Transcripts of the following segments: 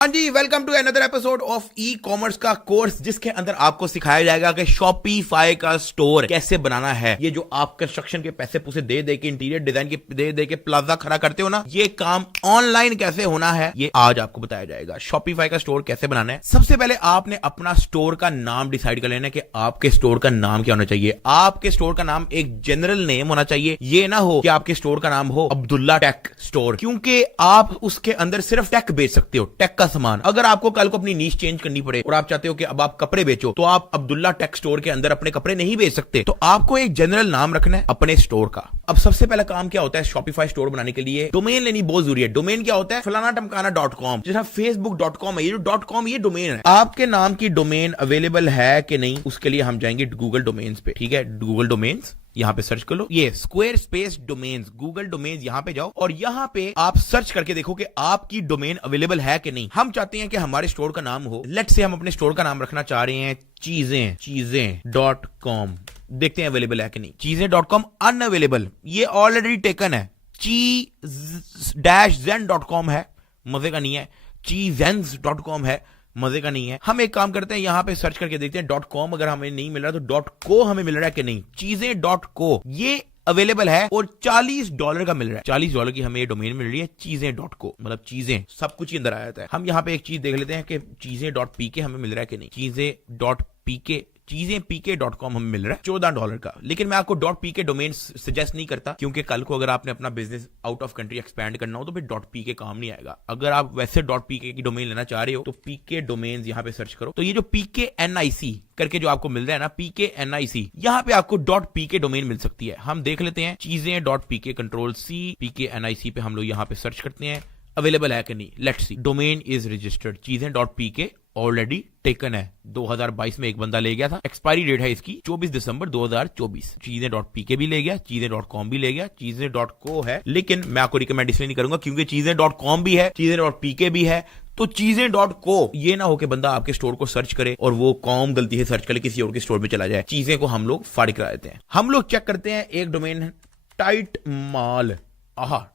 हाँ जी, welcome to another episode of e commerce का कोर्स, जिसके अंदर आपको सिखाया जाएगा कि शॉपिफाई का स्टोर कैसे बनाना है। ये जो आप कंस्ट्रक्शन के पैसे पूसे दे दे के, इंटीरियर डिजाइन के दे के प्लाजा खड़ा करते हो ना, ये काम ऑनलाइन कैसे होना है ये आज आपको बताया जाएगा। शॉपिफाई का स्टोर कैसे बनाना है। सबसे पहले आपने अपना स्टोर का नाम डिसाइड कर लेना है कि आपके स्टोर का नाम क्या होना चाहिए। आपके स्टोर का नाम एक जनरल नेम होना चाहिए। ये ना हो कि आपके स्टोर का नाम हो अब्दुल्ला टेक स्टोर, क्योंकि आप उसके अंदर सिर्फ टेक बेच सकते हो, टेक का सामान। अगर आपको कल को अपनी नीश चेंज करनी पड़े और आप चाहते हो कि अब आप कपड़े बेचो, तो आप अब्दुल्ला टेक स्टोर के अंदर अपने कपड़े नहीं बेच सकते। तो आपको एक जनरल नाम रखना है अपने स्टोर का। अब सबसे पहला काम क्या होता है शॉपिफाई स्टोर बनाने के लिए, डोमेन लेनी बहुत जरूरी है। डोमेन क्या होता है, फलाना टमकाना .com, जैसा facebook.com है, ये जो .com ये डोमेन है। आपके नाम की डोमेन अवेलेबल है कि नहीं, उसके लिए हम जाएंगे गूगल डोमेन्स पे। ठीक है, गूगल डोमेन्स यहां पे सर्च कर लो, ये square space domains, Google domains, यहां पे जाओ और यहां पे आप सर्च करके देखो कि आपकी डोमेन अवेलेबल है कि नहीं। हम चाहते हैं कि हमारे स्टोर का नाम हो, लेट्स से हम अपने स्टोर का नाम रखना चाह रहे हैं चीजें.com। देखते हैं अवेलेबल है कि नहीं। चीजें.com अनअवेलेबल, ये ऑलरेडी टेकन है। ची-zen.com है, मजे का नहीं है। चीजेंस.com है, मजे का नहीं है। हम एक काम करते हैं, यहां पे सर्च करके देखते हैं .com अगर हमें नहीं मिल रहा तो .co हमें मिल रहा है कि नहीं। चीजें.co ये अवेलेबल है और $40 का मिल रहा है। $40 की हमें ये डोमेन मिल रही है चीजें.co, मतलब चीजें सब कुछ ही अंदर आ जाता है। हम यहां पे एक चीज देख लेते हैं कि चीजें.pk हमें मिल रहा है कि नहीं। चीजें.pk pk.com हमें मिल रहा है $14 का। लेकिन मैं आपको .pk डोमेन सजेस्ट नहीं करता, क्योंकि कल को अगर आपने अपना business out of country expand करना हो तो फिर .pk काम नहीं आएगा। अगर आप वैसे .pk की डोमेन लेना चाह रहे हो तो pk डोमेन्स यहां पे सर्च करो। तो ये जो pknic करके जो आपको मिल रहा है ना, pknic, यहां पे आपको .pk डोमेन मिल सकती है। हम देख लेते हैं चीजें.pk, कंट्रोल C, pknic पे हम लोग यहां पे सर्च करते हैं अवेलेबल है कि नहीं। Let's see, domain is registered. चीजें.pk ऑलरेडी टेकन है, 2022 में एक बंदा ले गया था। एक्सपायरी डेट है इसकी 24 दिसंबर 2024। चीजें.pk भी ले गया, चीजें.com भी ले गया, चीजें.co है। लेकिन मैं आपको रिकमेंड इसलिए नहीं करूंगा क्योंकि चीजें.com भी है, चीजें.pk भी है, तो चीजें.co ये ना हो कि बंदा आपके स्टोर को सर्च करे और वो कॉम गलती से सर्च करे किसी और के स्टोर पे चला जाए। चीजें को हम लोग फाड़ी करा देते हैं। हम लोग चेक करते हैं, एक डोमेन है टाइटमाल,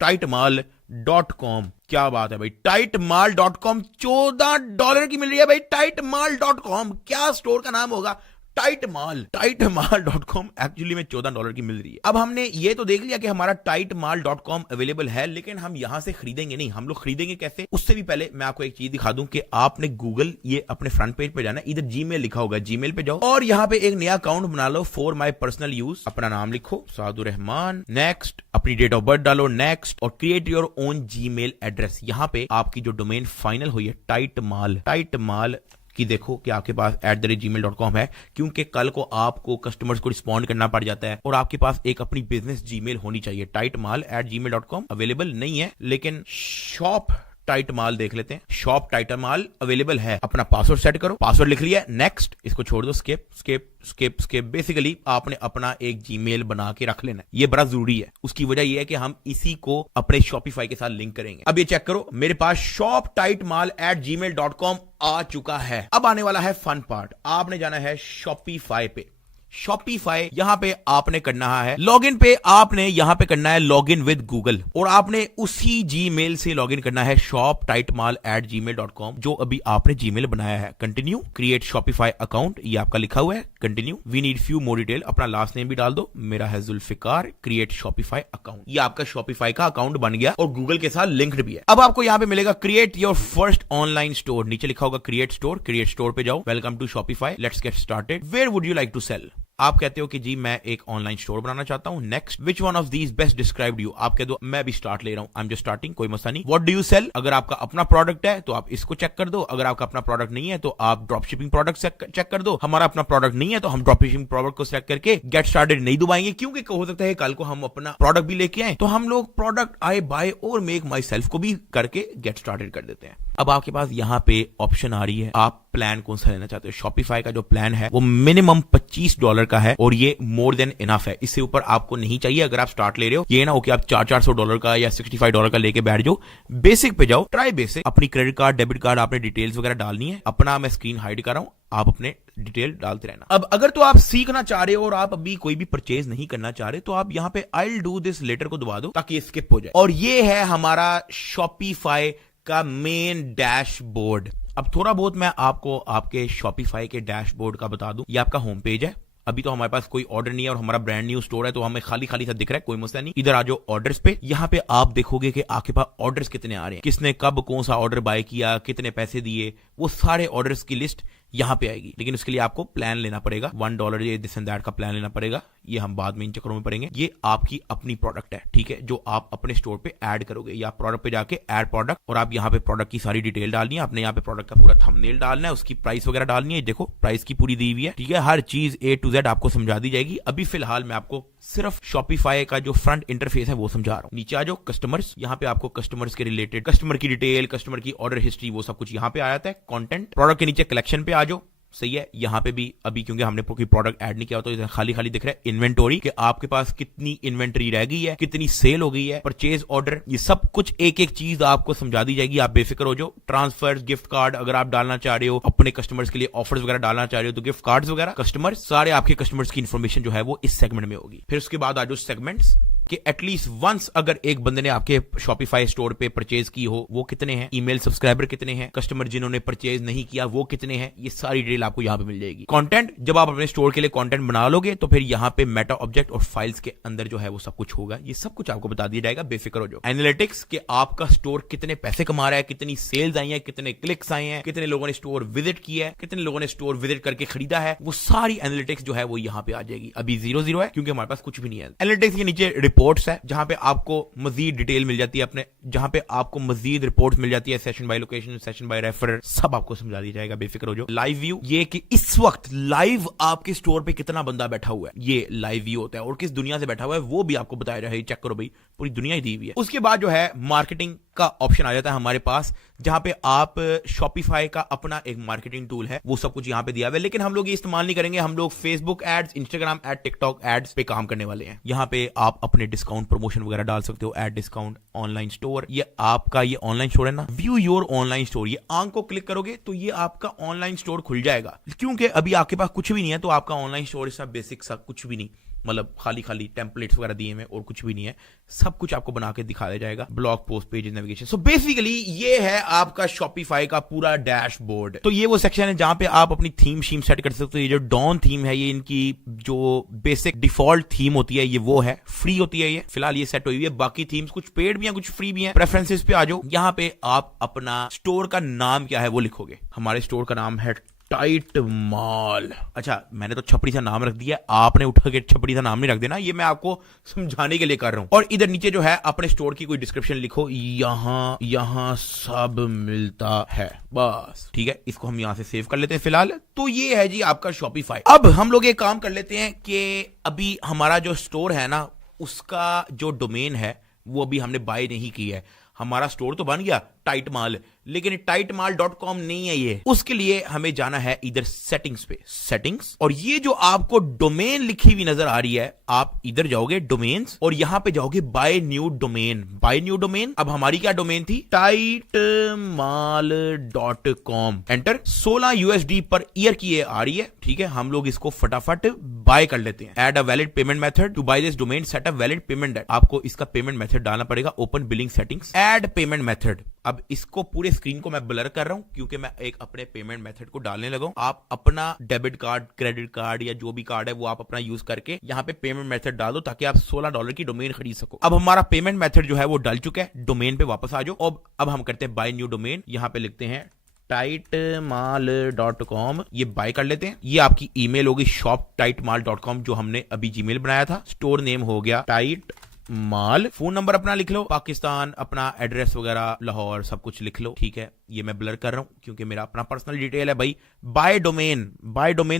टाइटमाल.com। क्या बात है भाई, टाइटमाल.com $14 की मिल रही है भाई। टाइटमाल.com क्या स्टोर का नाम होगा, टाइटमाल.com एक्चुअली में $14 की मिल रही है। अब हमने ये तो देख लिया कि हमारा टाइटमाल.com अवेलेबल है, लेकिन हम यहां से खरीदेंगे नहीं। हम लोग खरीदेंगे कैसे, उससे भी पहले मैं आपको एक चीज दिखा दूं कि आपने गूगल ये अपने फ्रंट पेज पे जाना है, इधर जीमेल लिखा होगा, जीमेल पे जाओ और यहां पे एक नया अकाउंट बना लो फॉर माई पर्सनल यूज। अपना नाम लिखो सादुर रहमान, नेक्स्ट अपनी डेट ऑफ बर्थ डालो, नेक्स्ट, और create your own Gmail address. यहां पे आपकी जो डोमेन फाइनल हुई है टाइटमाल कि देखो कि आपके पास @gmail.com है, क्योंकि कल को आपको कस्टमर्स को रिस्पॉन्ड करना पड़ जाता है और आपके पास एक अपनी बिजनेस जीमेल होनी चाहिए। टाइटमाल@gmail.com अवेलेबल नहीं है, लेकिन शॉप टाइटमाल देख लेते हैं। शॉप टाइटमाल अवेलेबल है। अपना पासवर्ड सेट करो, पासवर्ड लिख लिया, नेक्स्ट, इसको छोड़ दो, skip skip skip skip. Basically आपने अपना एक जीमेल बना के रख लेना है, ये बड़ा जरूरी है। उसकी वजह यह है कि हम इसी को अपने शॉपिफाई के साथ लिंक करेंगे। अब ये चेक करो, मेरे पास shoptightmal@gmail.com आ चुका है। अब आने वाला है फन पार्ट, आपने जाना है शॉपिफाई पे। शॉपिफाई यहां पे आपने करना है लॉगिन पे, आपने यहां पे करना है लॉगिन विद गूगल और आपने उसी जीमेल से लॉगिन करना है shoptightmal@gmail.com जो अभी आपने जीमेल बनाया है। कंटिन्यू, क्रिएट शॉपिफाई अकाउंट, ये आपका लिखा हुआ है, continue. We need few more detail, अपना लास्ट नेम भी डाल दो, मेरा है जुल्फिकार। क्रिएट शॉपिफाई अकाउंट, ये आपका शॉपिफाई का अकाउंट बन गया और गूगल के साथ लिंक्ड भी है। अब आपको यहां पे मिलेगा create your first online store, नीचे लिखा होगा क्रिएट स्टोर। क्रिएट स्टोर पे जाओ, welcome to Shopify, let's get started. Where would you like to sell, आप कहते हो कि जी मैं एक ऑनलाइन स्टोर बनाना चाहता हूं। Next, which one of these best described you, आप कह दो मैं भी स्टार्ट ले रहा हूं, आई एम जस्ट स्टार्टिंग, कोई मसला नहीं। व्हाट डू यू सेल, अगर आपका अपना प्रोडक्ट है तो आप इसको चेक कर दो, अगर आपका अपना प्रोडक्ट नहीं है तो आप ड्रॉप शिपिंग प्रोडक्ट चेक कर दो। हमारा अपना प्रोडक्ट नहीं है तो हम ड्रॉप शिपिंग प्रोडक्ट को सेलेक्ट करके गेट स्टार्टेड नहीं दबाएंगे, क्योंकि हो सकता है कल को हम अपना प्रोडक्ट भी लेके आए तो हम लोग प्रोडक्ट आई बाय और मेक माई सेल्फ को भी करके गेट स्टार्टेड कर देते हैं। अब आपके पास यहां पे ऑप्शन आ रही है, आप प्लान कौन सा लेना चाहते हो। शॉपिफाई का जो प्लान है वो मिनिमम $25 का है और ये मोर देन इनफ है, इससे ऊपर आपको नहीं चाहिए अगर आप स्टार्ट ले रहे हो। ये ना हो कि आप $400 का या $65 का लेके बैठ जाओ। बेसिक पे जाओ, ट्राई बेसिक। अपनी क्रेडिट कार्ड, डेबिट कार्ड, आपने डिटेल्स वगैरह डालनी है। अपना मैं स्क्रीन हाइड कर रहा हूं, आप अपने डिटेल डालते रहना। अब अगर तो आप सीखना चाह रहे हो और आप अभी कोई भी परचेज नहीं करना चाह रहे तो आप यहां पे I will do this later को दबा दो ताकि ये स्किप हो जाए। और ये है हमारा शॉपिफाई का मेन डैशबोर्ड। अब थोड़ा बहुत मैं आपको आपके शॉपिफाई के डैशबोर्ड का बता दूं। ये आपका होम पेज है। अभी तो हमारे पास कोई ऑर्डर नहीं है और हमारा ब्रांड न्यू स्टोर है, तो हमें खाली खाली सा दिख रहा है, कोई मसला नहीं। इधर आ जाओ ऑर्डर्स पे। यहाँ पे आप देखोगे कि आपके पास ऑर्डर्स कितने आ रहे हैं, किसने कब कौन सा ऑर्डर बाय किया, कितने पैसे दिए, वो सारे ऑर्डर्स की लिस्ट यहां पे आएगी। लेकिन उसके लिए आपको प्लान लेना पड़ेगा, $1 ये दिस एंड दैट का प्लान लेना पड़ेगा। ये हम बाद में इन चक्करों में पड़ेंगे। ये आपकी अपनी प्रोडक्ट है, ठीक है, जो आप अपने स्टोर पे ऐड करोगे। या प्रोडक्ट पे जाके ऐड प्रोडक्ट, और आप यहाँ पे प्रोडक्ट की सारी डिटेल डालनी है, आपने यहाँ पे प्रोडक्ट का पूरा थंबनेल डालना है, उसकी प्राइस वगैरह डालनी है। देखो प्राइस की पूरी दी हुई है, ठीक है, हर चीज A to Z आपको समझा दी जाएगी। अभी फिलहाल मैं आपको सिर्फ शॉपिफाई का जो फ्रंट इंटरफेस है वो समझा रहा हूं। नीचे आ जाओ कस्टमर्स, यहाँ पे आपको कस्टमर्स के रिलेटेड, कस्टमर की डिटेल, कस्टमर की ऑर्डर हिस्ट्री, वो सब कुछ यहाँ पे आ जाता है। कंटेंट, प्रोडक्ट के नीचे कलेक्शन पे आ जाओ। सही है, यहां पे भी अभी क्योंकि हमने कोई प्रोडक्ट ऐड नहीं किया तो खाली खाली दिख रहा है। इन्वेंटोरी, कि आपके पास कितनी इन्वेंटरी रह गई है, कितनी सेल हो गई है, परचेज ऑर्डर, ये सब कुछ एक एक चीज आपको समझा दी जाएगी। आप बेफिक्र हो जाओ। ट्रांसफर, गिफ्ट कार्ड अगर आप डालना चाह रहे हो, अपने कस्टमर्स के लिए ऑफर्स वगैरह डालना चाह रहे हो, तो गिफ्ट कार्ड्स वगैरह, कस्टमर्स, सारे आपके कस्टमर्स की इंफॉर्मेशन जो है वो इस सेगमेंट में होगी। फिर उसके बाद आ जाओ सेगमेंट्स, कि एटलीस्ट वंस अगर एक बंदे ने आपके शॉपिफाई स्टोर पे परचेज की हो, वो कितने हैं, ईमेल सब्सक्राइबर कितने हैं, कस्टमर जिन्होंने परचेज नहीं किया वो कितने हैं, ये सारी डिटेल आपको यहां पे मिल जाएगी। कंटेंट, जब आप अपने स्टोर के लिए कंटेंट बना लोगे तो फिर यहां पे मेटा ऑब्जेक्ट और फाइल्स के अंदर जो है वो सब कुछ होगा। ये सब कुछ आपको बता दिया जाएगा, बेफिक्र हो जाओ। एनालिटिक्स, कि आपका स्टोर कितने पैसे कमा रहा है, कितनी सेल्स आई है, कितने क्लिक्स आए हैं, कितने लोगों ने स्टोर विजिट किया है, कितने लोगों ने स्टोर विजिट करके खरीदा है, वो सारी एनालिटिक्स जो है वो यहां पे आ जाएगी। अभी 0 है क्योंकि हमारे पास कुछ भी नहीं है। एनालिटिक्स के नीचे रिपोर्ट्स है, जहां पे आपको मजीद डिटेल मिल जाती है अपने, जहां पे आपको मजीद रिपोर्ट्स मिल जाती है, session by location, session by refer, सब आपको समझा दिया जाएगा, बेफिक्र हो जाओ। लाइव व्यू, ये कि इस वक्त लाइव आपके स्टोर पे कितना बंदा बैठा हुआ है, ये लाइव व्यू होता है, और किस दुनिया से बैठा हुआ है वो भी आपको बताया जाए। चेक करो भाई, पूरी दुनिया ही दी हुई है। उसके बाद जो है मार्केटिंग का ऑप्शन आ जाता है हमारे पास, जहां पे आप शॉपिफाई का अपना एक मार्केटिंग टूल है, वो सब कुछ यहां पे दिया हुआ है। लेकिन हम लोग ये इस्तेमाल नहीं करेंगे, हम लोग Facebook ads, Instagram ad, TikTok ads पे काम करने वाले हैं। यहां पे आप अपने डिस्काउंट प्रमोशन वगैरह डाल सकते हो, एड डिस्काउंट, ऑनलाइन स्टोर। ये आपका ये ऑनलाइन स्टोर है ना, व्यू योर ऑनलाइन स्टोर, ये आंख को क्लिक करोगे तो ये आपका ऑनलाइन स्टोर खुल जाएगा। क्योंकि अभी आपके पास कुछ भी नहीं है, तो आपका ऑनलाइन स्टोर इस बेसिक सा कुछ भी नहीं, मतलब खाली खाली टेम्पलेट्स वगैरह दिए हैं और कुछ भी नहीं है, सब कुछ आपको बना के दिखा दिया जाएगा। Blog post, page, navigation. So basically ये है आपका शॉपिफाई का पूरा डैशबोर्ड। तो ये वो सेक्शन है जहां पे आप अपनी थीम शीम सेट कर सकते हो। ये जो डॉन थीम है, ये इनकी जो बेसिक डिफॉल्ट थीम होती है, ये वो है, फ्री होती है। ये फिलहाल ये सेट हुई है। बाकी थीम्स कुछ पेड भी हैं, कुछ फ्री भी हैं। प्रेफरेंसेस पे आ जाओ, यहां पे आप अपना स्टोर का नाम क्या है वो लिखोगे। हमारे स्टोर का नाम है टाइट माल। अच्छा, मैंने तो छपड़ी सा नाम रख दिया, आपने उठ के छपड़ी सा नाम नहीं रख देना, ये मैं आपको समझाने के लिए कर रहा हूं। और इधर नीचे जो है अपने स्टोर की कोई डिस्क्रिप्शन लिखो, यहां सब मिलता है, बस ठीक है। इसको हम यहां से सेव कर लेते हैं फिलहाल। तो ये है जी आपका शॉपिफाई। अब हम लोग एक काम कर लेते हैं कि अभी हमारा जो स्टोर है ना, उसका जो डोमेन है वो अभी हमने बाय नहीं किया है। हमारा स्टोर तो बन गया टाइट माल, लेकिन tightmal.com नहीं है ये। उसके लिए हमें जाना है इधर सेटिंग्स पे, सेटिंग्स, और ये जो आपको डोमेन लिखी हुई नजर आ रही है, आप इधर जाओगे डोमेन्स और यहां पे जाओगे buy new domain, buy new domain. अब हमारी क्या डोमेन थी, tightmal.com। Enter. 16 USD per year की ये आ रही है, ठीक है। हम लोग इसको फटाफट बाय कर लेते हैं। Add a valid payment method to buy this domain, set up valid payment date. आपको इसका पेमेंट मेथड डालना पड़ेगा। Open billing settings, add payment method. अब इसको पूरे स्क्रीन को मैं ब्लर कर रहा हूं क्योंकि मैं एक अपने पेमेंट मेथड को डालने लगा हूं। आप अपना डेबिट कार्ड, क्रेडिट कार्ड या जो भी कार्ड है वो आप अपना यूज करके यहां पे पेमेंट मेथड डाल दो ताकि आप $16 की डोमेन खरीद सको। अब हमारा पेमेंट मेथड जो है वो डल चुका है। डोमेन पे वापस आ जाओ। अब हम करते हैं बाय न्यू डोमेन। यहां पे लिखते हैं tightmal.com, ये बाय कर लेते हैं। ये आपकी ईमेल होगी shop@tightmal.com, जो हमने अभी जीमेल बनाया था। स्टोर नेम हो गया टाइट माल। फोन नंबर अपना लिख लो, पाकिस्तान, अपना एड्रेस वगैरह लाहौर, सब कुछ लिख लो, ठीक है। ये मैं ब्लर कर रहा हूं क्योंकि मेरा अपना पर्सनल डिटेल है भाई। बाय डोमेन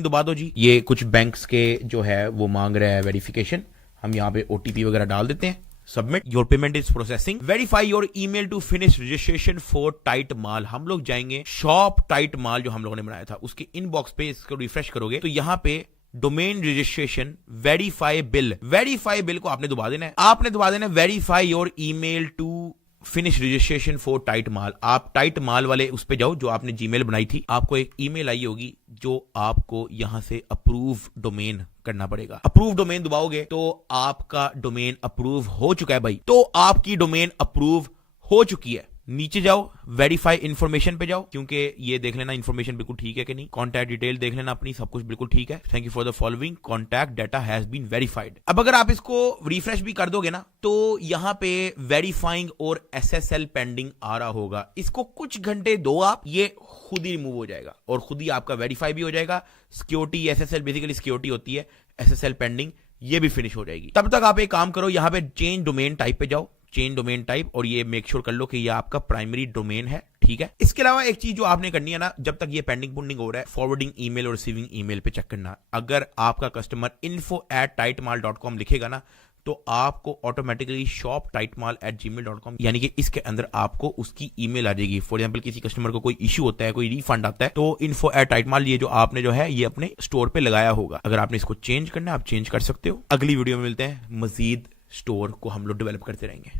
दबा दो जी। ये कुछ बैंक्स के जो है वो मांग रहा है वेरिफिकेशन, हम यहाँ पे OTP वगैरह डाल देते हैं। Submit, your payment is processing. Verify your email to finish registration for tight mall. हम लोग जाएंगे शॉप टाइट माल जो हम लोगों ने बनाया था, उसके इनबॉक्स पे इसको रिफ्रेश करोगे तो यहां पे domain registration verify bill, verify bill को आपने दबा देना है। आपने दबा देना है verify your email to finish registration for tight mall. आप टाइट माल वाले उस पे जाओ जो आपने जीमेल बनाई थी, आपको एक ईमेल आई होगी जो आपको यहां से अप्रूव डोमेन करना पड़ेगा। अप्रूव डोमेन दबाओगे तो आपका डोमेन अप्रूव हो चुका है भाई। तो आपकी डोमेन अप्रूव हो चुकी है। नीचे जाओ, वेरीफाई इन्फॉर्मेशन पे जाओ, क्योंकि ये देख लेना इन्फॉर्मेशन बिल्कुल ठीक है कि नहीं। कॉन्टैक्ट डिटेल देख लेना अपनी, सब कुछ बिल्कुल ठीक है। Thank you for the following, contact data has been verified. अब अगर आप इसको रिफ्रेश भी कर दोगे ना, तो यहां पे वेरीफाइंग और SSL पेंडिंग आ रहा होगा। इसको कुछ घंटे दो आप, ये खुद ही रिमूव हो जाएगा और खुद ही आपका वेरीफाई भी हो जाएगा। सिक्योरिटी SSL बेसिकली सिक्योरिटी होती है, SSL पेंडिंग ये भी फिनिश हो जाएगी। तब तक आप एक काम करो, यहां पे चेंज डोमेन टाइप पे जाओ, चेंज डोमेन टाइप, और ये मेक श्योर कर लो कि ये आपका प्राइमरी डोमेन है, ठीक है। इसके अलावा एक चीज जो आपने करनी है ना, जब तक ये पेंडिंग पुंडिंग हो रहा है, फॉरवर्डिंग ईमेल और रिसीविंग ईमेल पे चेक करना। अगर आपका कस्टमर info@tightmal.com लिखेगा ना, तो आपको ऑटोमेटिकली shop@tightmal@gmail.com यानी कि इसके अंदर आपको उसकी ईमेल आ जाएगी। फॉर एग्जांपल किसी कस्टमर को कोई इश्यू होता है, कोई रिफंड आता है, तो info@tightmal ये जो आपने जो है ये अपने स्टोर पे लगाया होगा। अगर आपने इसको चेंज करना है, आप चेंज कर सकते हो। अगली वीडियो में मिलते हैं, मजीद स्टोर को हम लोग डेवलप करते रहेंगे।